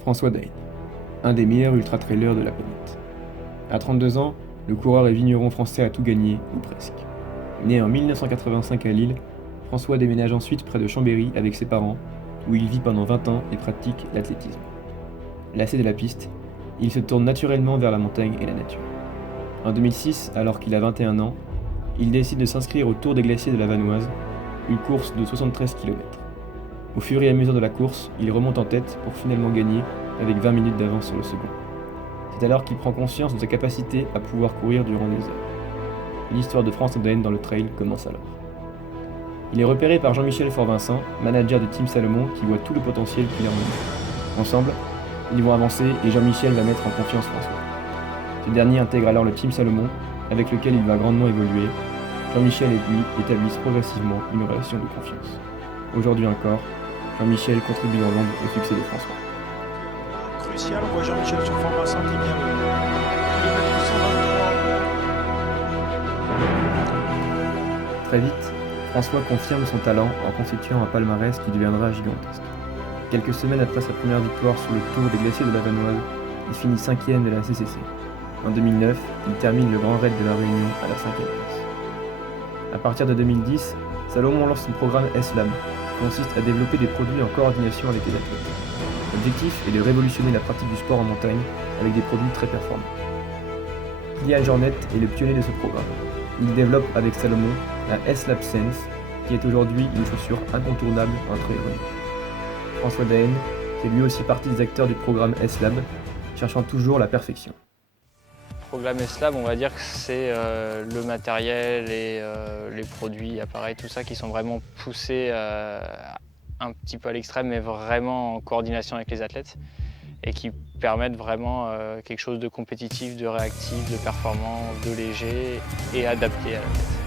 François Daen, un des meilleurs ultra-trailers de la planète. À 32 ans, le coureur et vigneron français a tout gagné, ou presque. Né en 1985 à Lille, François déménage ensuite près de Chambéry avec ses parents, où il vit pendant 20 ans et pratique l'athlétisme. Lassé de la piste, il se tourne naturellement vers la montagne et la nature. En 2006, alors qu'il a 21 ans, il décide de s'inscrire au Tour des glaciers de la Vanoise, une course de 73 km. Au fur et à mesure de la course, il remonte en tête pour finalement gagner avec 20 minutes d'avance sur le second. C'est alors qu'il prend conscience de sa capacité à pouvoir courir durant des heures. L'histoire de François Daen dans le trail commence alors. Il est repéré par Jean-Michel Fort-Vincent, manager de Team Salomon, qui voit tout le potentiel qu'il a en lui. Ensemble, ils vont avancer et Jean-Michel va mettre en confiance François. Ce dernier intègre alors le Team Salomon, avec lequel il va grandement évoluer. Jean-Michel et lui établissent progressivement une relation de confiance. Aujourd'hui encore, Jean-Michel contribue dans l'ombre au succès de François. Crucial, on voit Jean-Michel sur Fort-Vincent qui vient le kilomètre 123. Très vite, François confirme son talent en constituant un palmarès qui deviendra gigantesque. Quelques semaines après sa première victoire sur le Tour des glaciers de la Vanoise, il finit 5e de la CCC. En 2009, il termine le Grand Raid de la Réunion à la 5e place. À partir de 2010, Salomon lance son programme S-Lab, qui consiste à développer des produits en coordination avec les athlètes. L'objectif est de révolutionner la pratique du sport en montagne avec des produits très performants. Kylian Jornet est le pionnier de ce programme. Il développe avec Salomon la S-Lab Sense, qui est aujourd'hui une chaussure incontournable en trail running. François Daen fait lui aussi partie des acteurs du programme S-Lab, cherchant toujours la perfection. Le programme S-Lab, on va dire que c'est le matériel et les produits, appareils, tout ça qui sont vraiment poussés un petit peu à l'extrême, mais vraiment en coordination avec les athlètes et qui permettent vraiment quelque chose de compétitif, de réactif, de performant, de léger et adapté à l'athlète.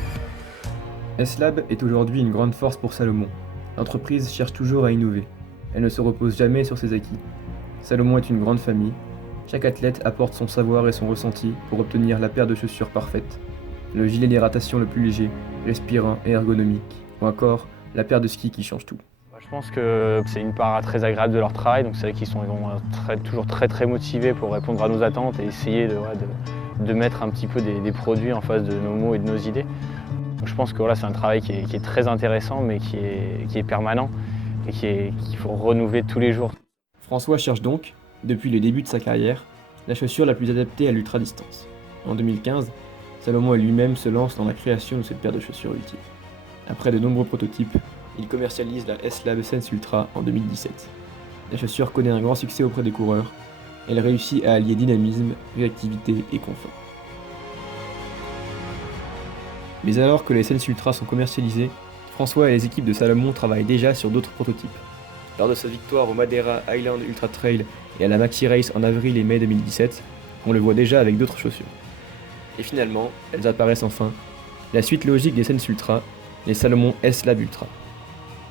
S-Lab est aujourd'hui une grande force pour Salomon. L'entreprise cherche toujours à innover. Elle ne se repose jamais sur ses acquis. Salomon est une grande famille. Chaque athlète apporte son savoir et son ressenti pour obtenir la paire de chaussures parfaite, le gilet d'hydratation le plus léger, respirant et ergonomique, ou encore la paire de skis qui change tout. Je pense que c'est une part très agréable de leur travail, donc c'est vrai qu'ils sont toujours très motivés pour répondre à nos attentes et essayer de mettre un petit peu des produits en face de nos mots et de nos idées. Donc je pense que voilà, c'est un travail qui est très intéressant mais qui est permanent et qu'il faut renouveler tous les jours. François cherche donc, depuis le début de sa carrière, la chaussure la plus adaptée à l'ultra-distance. En 2015, Salomon lui-même se lance dans la création de cette paire de chaussures ultime. Après de nombreux prototypes, il commercialise la S-Lab Sense Ultra en 2017. La chaussure connaît un grand succès auprès des coureurs. Elle réussit à allier dynamisme, réactivité et confort. Mais alors que les Sense Ultra sont commercialisés, François et les équipes de Salomon travaillent déjà sur d'autres prototypes. Lors de sa victoire au Madeira Highland Ultra Trail et à la Maxi Race en avril et mai 2017, on le voit déjà avec d'autres chaussures. Et finalement, elles apparaissent enfin, la suite logique des Sense Ultra, les Salomon S-Lab Ultra.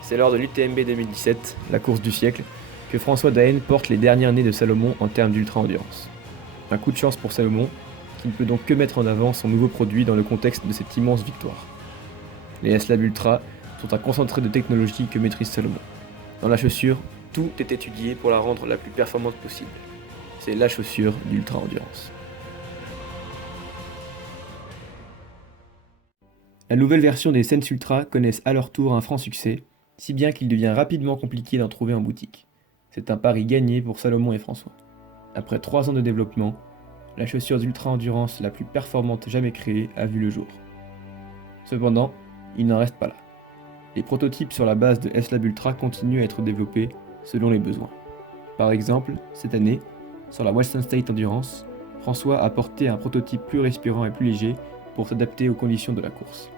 C'est lors de l'UTMB 2017, la course du siècle, que François Daen porte les dernières nées de Salomon en termes d'ultra-endurance. Un coup de chance pour Salomon, qui ne peut donc que mettre en avant son nouveau produit dans le contexte de cette immense victoire. Les S-Lab Ultra sont un concentré de technologie que maîtrise Salomon. Dans la chaussure, tout est étudié pour la rendre la plus performante possible. C'est la chaussure d'ultra-endurance. La nouvelle version des Sense Ultra connaissent à leur tour un franc succès, si bien qu'il devient rapidement compliqué d'en trouver en boutique. C'est un pari gagné pour Salomon et François. Après 3 ans de développement, la chaussure d'ultra-endurance la plus performante jamais créée a vu le jour. Cependant, il n'en reste pas là. Les prototypes sur la base de S-Lab Ultra continuent à être développés selon les besoins. Par exemple, cette année, sur la Western State Endurance, François a porté un prototype plus respirant et plus léger pour s'adapter aux conditions de la course.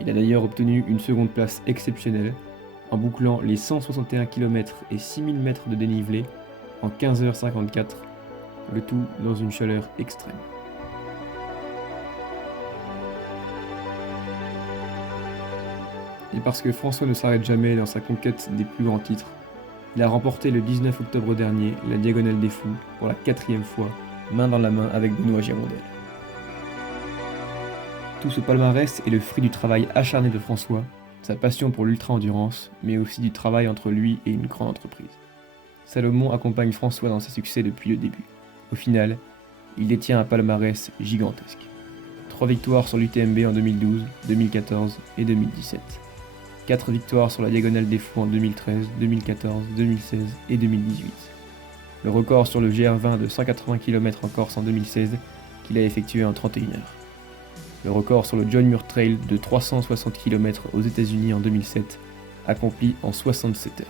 Il a d'ailleurs obtenu une seconde place exceptionnelle en bouclant les 161 km et 6000 mètres de dénivelé en 15h54, le tout dans une chaleur extrême. Et parce que François ne s'arrête jamais dans sa conquête des plus grands titres, il a remporté le 19 octobre dernier la Diagonale des Fous pour la 4e fois, main dans la main avec Benoît Girondel. Tout ce palmarès est le fruit du travail acharné de François, sa passion pour l'ultra-endurance, mais aussi du travail entre lui et une grande entreprise. Salomon accompagne François dans ses succès depuis le début. Au final, il détient un palmarès gigantesque. 3 victoires sur l'UTMB en 2012, 2014 et 2017. 4 victoires sur la Diagonale des Fous en 2013, 2014, 2016 et 2018. Le record sur le GR20 de 180 km en Corse en 2016 qu'il a effectué en 31 heures. Le record sur le John Muir Trail de 360 km aux États-Unis en 2007, accompli en 67 heures,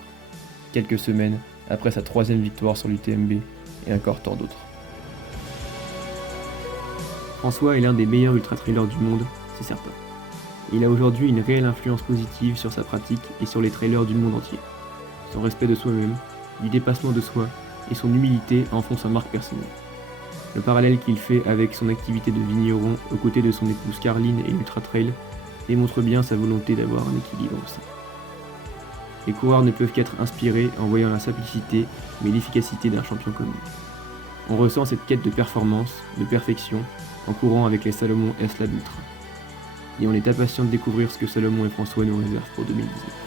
quelques semaines après sa 3e victoire sur l'UTMB et encore tant d'autres. François est l'un des meilleurs ultra-trailers du monde, c'est certain. Il a aujourd'hui une réelle influence positive sur sa pratique et sur les trailers du monde entier. Son respect de soi-même, du dépassement de soi et son humilité en font sa marque personnelle. Le parallèle qu'il fait avec son activité de vigneron aux côtés de son épouse Carline et l'Ultra Trail démontre bien sa volonté d'avoir un équilibre sain. Les coureurs ne peuvent qu'être inspirés en voyant la simplicité mais l'efficacité d'un champion comme lui. On ressent cette quête de performance, de perfection, en courant avec les Salomon S-Lab Ultra. Et on est impatient de découvrir ce que Salomon et François nous réservent pour 2019.